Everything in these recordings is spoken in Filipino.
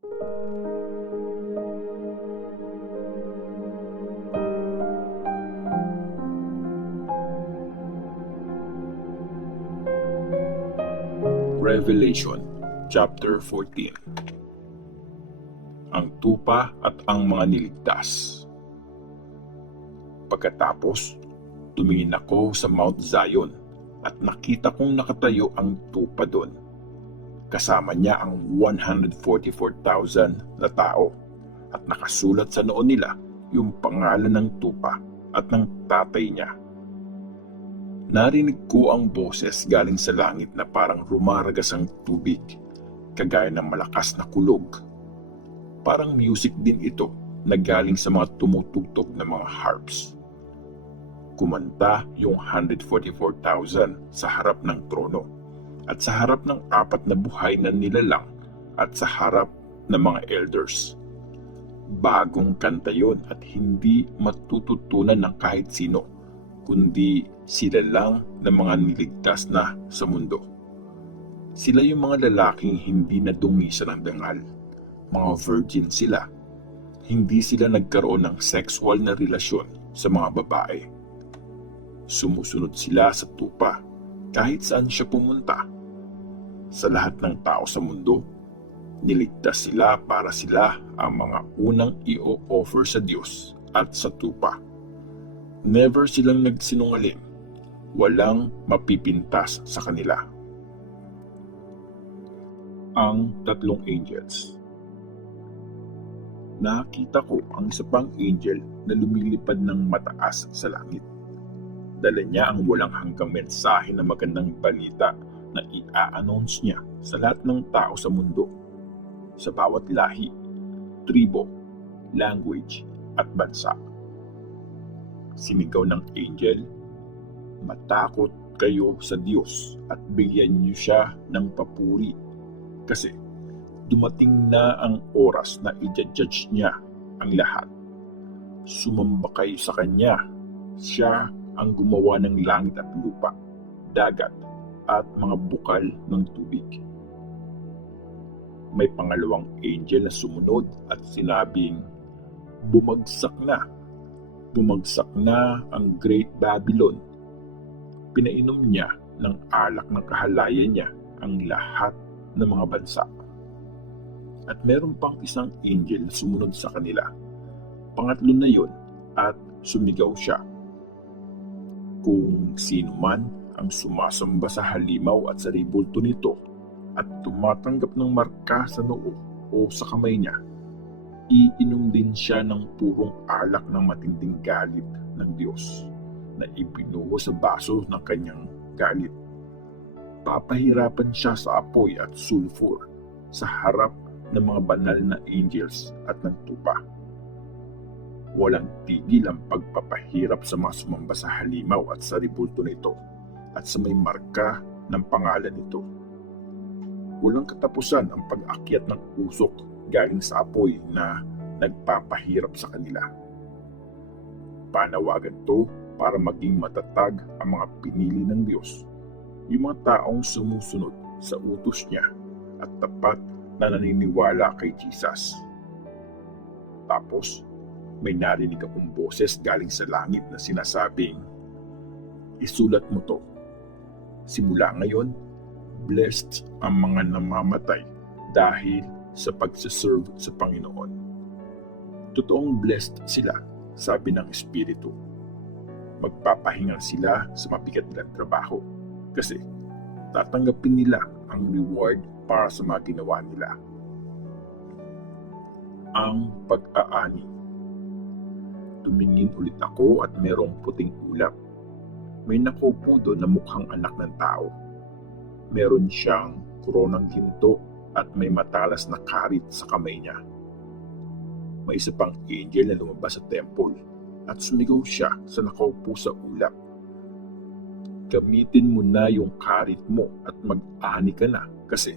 Revelation Chapter 14. Ang tupa at ang mga niligtas. Pagkatapos, tumingin ako sa Mount Zion at nakita kong nakatayo ang tupa doon. Kasama niya ang 144,000 na tao at nakasulat sa noo nila yung pangalan ng tupa at ng tatay niya. Narinig ko ang boses galing sa langit na parang rumaragas ang tubig, kagaya ng malakas na kulog. Parang music din ito na galing sa mga tumutugtog na mga harps. Kumanta yung 144,000 sa harap ng trono at sa harap ng apat na buhay na nilalang at sa harap ng mga elders. Bagong kanta yun at hindi matututunan ng kahit sino, kundi sila lang ng mga niligtas na sa mundo. Sila yung mga lalaking hindi nadungisan ng dangal. Mga virgin sila. Hindi sila nagkaroon ng sexual na relasyon sa mga babae. Sumusunod sila sa tupa kahit saan siya pumunta. Sa lahat ng tao sa mundo, niligtas sila para sila ang mga unang i-offer sa Diyos at sa tupa. Never silang nagsinungaling. Walang mapipintas sa kanila. Ang tatlong angels. Nakita ko ang isa pang angel na lumilipad ng mataas sa langit. Dala niya ang walang hanggang mensahe na magandang balita na i-a-announce niya sa lahat ng tao sa mundo, sa bawat lahi, tribo, language at bansa. Sinigaw ng angel, "Matakot kayo sa Diyos at bigyan niyo siya ng papuri kasi dumating na ang oras na i-judge niya ang lahat. Sumamba kayo sa Kanya. Siya ang gumawa ng langit at lupa, dagat at mga bukal ng tubig." May pangalawang angel na sumunod at sinabing, "Bumagsak na! Bumagsak na ang Great Babylon. Pinainom niya ng alak ng kahalayan niya ang lahat ng mga bansa." At meron pang isang angel na sumunod sa kanila. Pangatlo na yon at sumigaw siya, "Kung sino man ang sumasamba sa halimaw at sa ribulto nito at tumatanggap ng marka sa noo o sa kamay niya, iinom din siya ng purong alak ng matinding galit ng Diyos na ibinuho sa baso ng kanyang galit. Papahirapan siya sa apoy at sulfur sa harap ng mga banal na angels at ng tupa. Walang tigil ang pagpapahirap sa mga sumamba sa halimaw at sa ribulto nito at sa may marka ng pangalan nito. Walang katapusan ang pag-akyat ng usok galing sa apoy na nagpapahirap sa kanila. Panawagan to para maging matatag ang mga pinili ng Diyos, yung mga taong sumusunod sa utos niya at tapat na naniniwala kay Jesus." Tapos, may narinig akong boses galing sa langit na sinasabing, "Isulat mo to. Simula ngayon, blessed ang mga namamatay dahil sa pagsiserve sa Panginoon." Totoong blessed sila, sabi ng Espiritu. Magpapahinga sila sa mabigat na trabaho kasi tatanggapin nila ang reward para sa mga ginawa nila. Ang pag-aani. Tumingin ulit ako at merong puting ulap. May nakaupo doon na mukhang anak ng tao. Meron siyang koronang ginto at may matalas na karit sa kamay niya. May isa pang angel na lumabas sa temple at sumigaw siya sa nakaupo sa ulap, "Gamitin mo na yung karit mo at mag-ani ka na kasi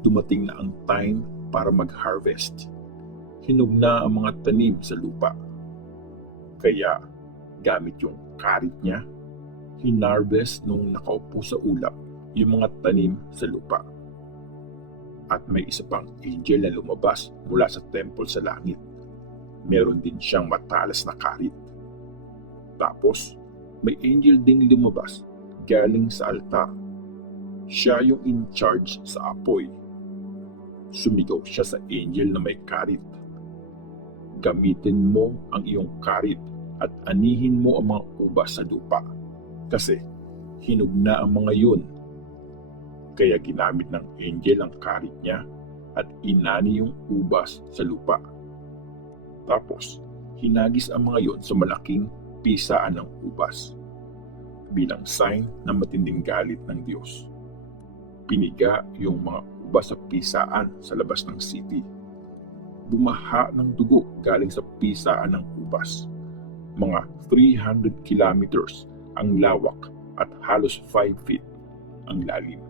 dumating na ang time para mag-harvest. Hinog na ang mga tanim sa lupa." Kaya gamit yung karit niya, hinarvest nung nakaupo sa ulap yung mga tanim sa lupa. At may isa pang angel na lumabas mula sa temple sa langit. Meron din siyang matalas na karit. Tapos, may angel ding lumabas galing sa altar. Siya yung in charge sa apoy. Sumigaw siya sa angel na may karit. Gamitin mo ang iyong karit at anihin mo ang mga ubas sa lupa. Kasi hinog na ang mga yun. Kaya ginamit ng angel ang karit niya at inani yung ubas sa lupa. Tapos, hinagis ang mga yon sa malaking pisaan ng ubas bilang sign ng matinding galit ng Diyos. Piniga yung mga ubas sa pisaan sa labas ng city. Bumaha ng dugo galing sa pisaan ng ubas. Mga 300 kilometers ang lawak at halos 5 feet ang lalim.